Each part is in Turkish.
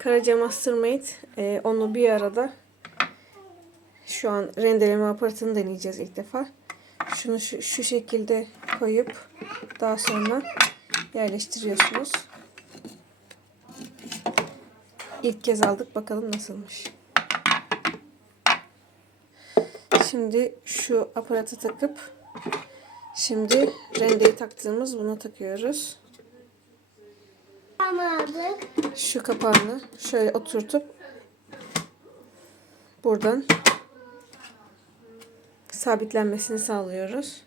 Karaca Mastermate. Ee, onu bir arada şu an rendeleme aparatını deneyeceğiz ilk defa. Şunu şu, şu şekilde koyup daha sonra yerleştiriyorsunuz. İlk kez aldık. Bakalım nasılmış. Şimdi şu aparatı takıp şimdi rendeyi taktığımız buna takıyoruz. Almadık. Şu kapağını şöyle oturtup buradan sabitlenmesini sağlıyoruz.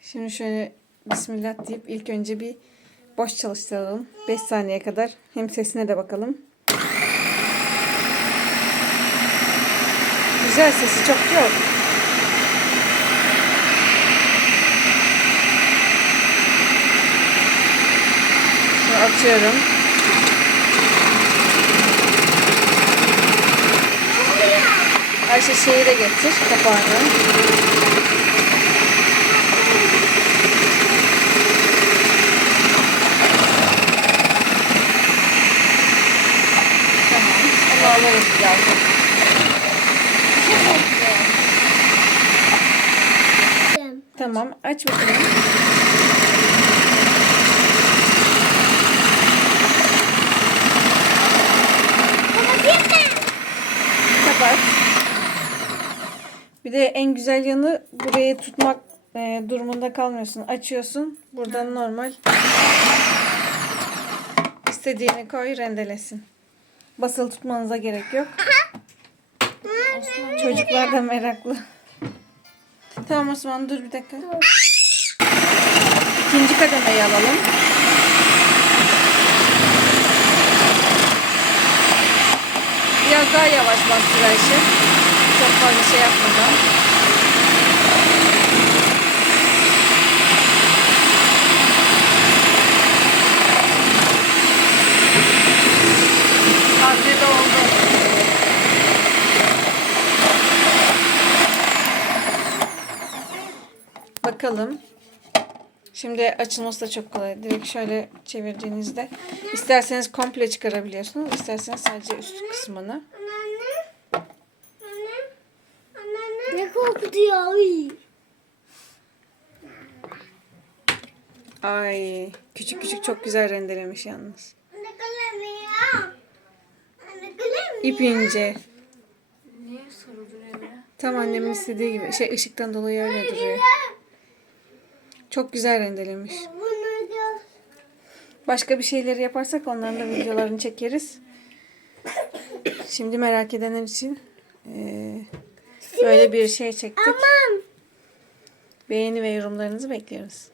Şimdi şöyle Bismillah deyip ilk önce bir boş çalıştıralım. 5 saniye kadar. Hem sesine de bakalım. Güzel sesi çok yok. Şimdi açıyorum. Ayşe şeyi de getir kapağını. Tamam. Onu alırız birazdan. Tamam. Aç bakalım. Bir de en güzel yanı burayı tutmak e, durumunda kalmıyorsun. Açıyorsun. Buradan normal istediğini koy rendelesin. Basılı tutmanıza gerek yok. Çocuklar da meraklı. Tamam Osman dur bir dakika. İkinci kademeyi alalım. Biraz daha yavaş bastır Ayşe. Çok fazla şey yapmadan. Hazır oldu. Bakalım. Şimdi açılması da çok kolay. Direkt şöyle çevirdiğinizde isterseniz komple çıkarabiliyorsunuz. isterseniz sadece üst kısmını. Kokuyor? Ay. Küçük küçük çok güzel rendelemiş yalnız. İp ince. Niye? Tam annemin istediği gibi. Şey ışıktan dolayı öyle duruyor. Çok güzel rendelemiş. Bunu da. Başka bir şeyleri yaparsak onların da videolarını çekeriz. Şimdi merak edenler için eee, böyle bir şey çektik. Aman. Beğeni ve yorumlarınızı bekliyoruz.